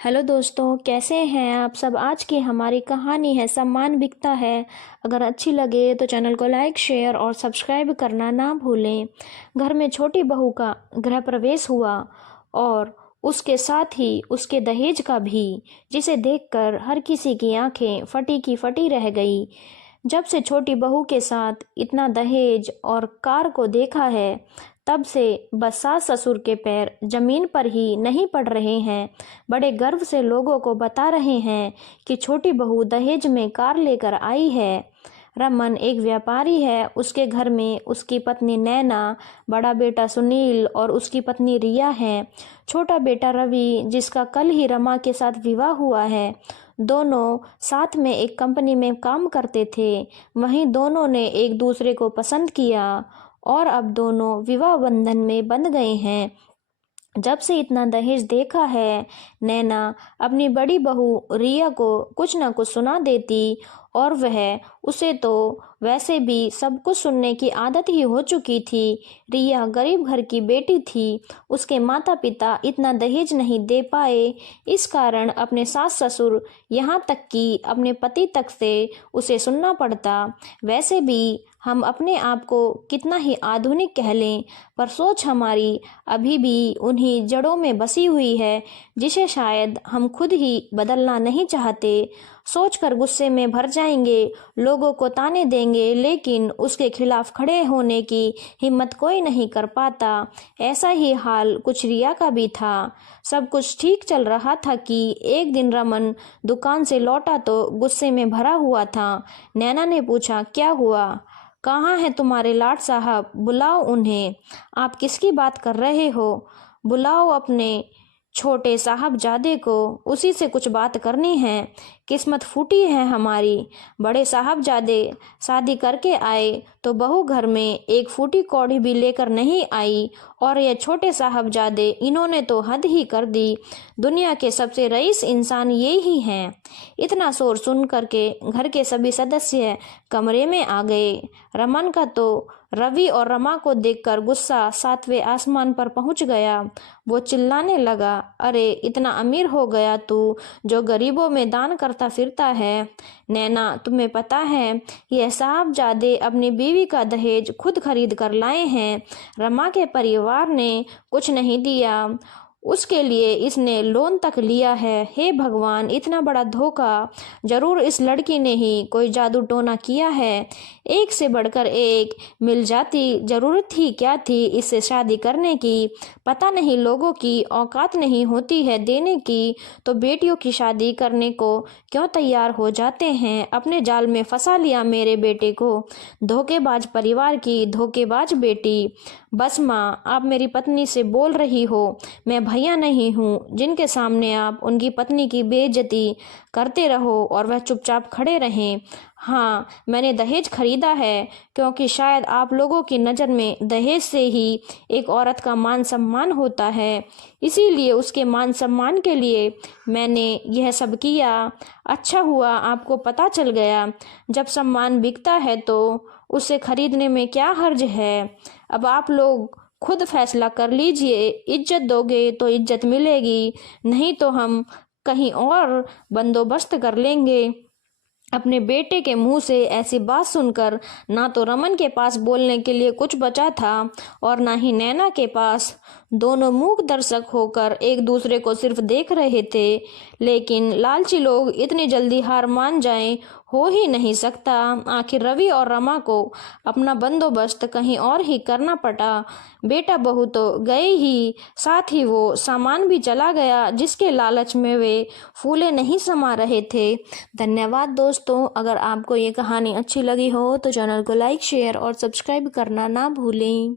Hello दोस्तों, कैसे हैं आप सब। आज की हमारी कहानी है सम्मान बिकता है। अगर अच्छी लगे तो चैनल को लाइक, शेयर और सब्सक्राइब करना ना भूलें। घर में छोटी बहू का गृह प्रवेश हुआ और उसके साथ ही उसके दहेज का भी, जिसे देखकर हर किसी की आंखें फटी की फटी रह गई। जब से छोटी बहू के साथ इतना दहेज और कार को देखा है, तब से बस सास ससुर के पैर जमीन पर ही नहीं पड़ रहे हैं। बड़े गर्व से लोगों को बता रहे हैं कि छोटी बहू दहेज में कार लेकर आई है। रमन एक व्यापारी है। उसके घर में उसकी पत्नी नैना, बड़ा बेटा सुनील और उसकी पत्नी रिया है। छोटा बेटा रवि, जिसका कल ही रमा के साथ विवाह हुआ है। दोनों साथ में एक कंपनी में काम करते थे। वहीं दोनों ने एक दूसरे को पसंद किया और अब दोनों विवाह बंधन में बंध गए हैं। जब से इतना दहेज देखा है, नैना अपनी बड़ी बहू रिया को कुछ न कुछ सुना देती और वह उसे तो वैसे भी सब कुछ सुनने की आदत ही हो चुकी थी। रिया गरीब घर की बेटी थी। उसके माता पिता इतना दहेज नहीं दे पाए। इस कारण अपने सास ससुर, यहाँ तक कि अपने पति तक से उसे सुनना पड़ता। वैसे भी हम अपने आप को कितना ही आधुनिक कह लें, पर सोच हमारी अभी भी उन्हीं जड़ों में बसी हुई है, जिसे शायद हम खुद ही बदलना नहीं चाहते। सोचकर गुस्से में भर जाएंगे, लोगों को ताने देंगे, लेकिन उसके खिलाफ खड़े होने की हिम्मत कोई नहीं कर पाता। ऐसा ही हाल कुछ रिया का भी था। सब कुछ ठीक चल रहा था कि एक दिन रमन दुकान से लौटा तो गुस्से में भरा हुआ था। नैना ने पूछा, क्या हुआ? कहाँ हैं तुम्हारे लाड साहब? बुलाओ उन्हें। आप किसकी बात कर रहे हो? बुलाओ अपने छोटे साहबजादे को, उसी से कुछ बात करनी है। किस्मत फूटी है हमारी। बड़े साहबजादे शादी करके आए तो बहू घर में एक फूटी कौड़ी भी लेकर नहीं आई, और ये छोटे साहबजादे, इन्होंने तो हद ही कर दी। दुनिया के सबसे रईस इंसान ये ही हैं। इतना शोर सुन करके घर के सभी सदस्य कमरे में आ गए। रमन का तो रवि और रमा को देखकर गुस्सा सातवें आसमान पर पहुंच गया। वो चिल्लाने लगा, अरे इतना अमीर हो गया तू, जो गरीबों में दान करता फिरता है। नैना, तुम्हें पता है यह साहबजादे अपनी बीवी का दहेज खुद खरीद कर लाए हैं। रमा के परिवार ने कुछ नहीं दिया, उसके लिए इसने लोन तक लिया है। हे भगवान, इतना बड़ा धोखा! जरूर इस लड़की ने ही कोई जादू टोना किया है। एक से बढ़कर एक मिल जाती, जरूरत ही क्या थी इससे शादी करने की। पता नहीं लोगों की औकात नहीं होती है देने की, तो बेटियों की शादी करने को क्यों तैयार हो जाते हैं। अपने जाल में फंसा लिया मेरे बेटे को। धोखेबाज परिवार की धोखेबाज बेटी। बस माँ, आप मेरी पत्नी से बोल रही हो। मैं भैया नहीं हूँ जिनके सामने आप उनकी पत्नी की बेइज्जती करते रहो और वह चुपचाप खड़े रहें। हाँ, मैंने दहेज खरीदा है, क्योंकि शायद आप लोगों की नज़र में दहेज से ही एक औरत का मान सम्मान होता है। इसीलिए उसके मान सम्मान के लिए मैंने यह सब किया। अच्छा हुआ आपको पता चल गया। जब सम्मान बिकता है तो उसे खरीदने में क्या हर्ज है। अब आप लोग खुद फैसला कर लीजिए। इज्जत दोगे तो इज्जत मिलेगी, नहीं तो हम कहीं और बंदोबस्त कर लेंगे। अपने बेटे के मुंह से ऐसी बात सुनकर ना तो रमन के पास बोलने के लिए कुछ बचा था और ना ही नैना के पास। दोनों मूक दर्शक होकर एक दूसरे को सिर्फ देख रहे थे। लेकिन लालची लोग इतनी जल्दी हार मान जाएं, हो ही नहीं सकता। आखिर रवि और रमा को अपना बंदोबस्त कहीं और ही करना पड़ा। बेटा बहू तो गए ही, साथ ही वो सामान भी चला गया जिसके लालच में वे फूले नहीं समा रहे थे। धन्यवाद दोस्तों। अगर आपको ये कहानी अच्छी लगी हो तो चैनल को लाइक, शेयर और सब्सक्राइब करना ना भूलें।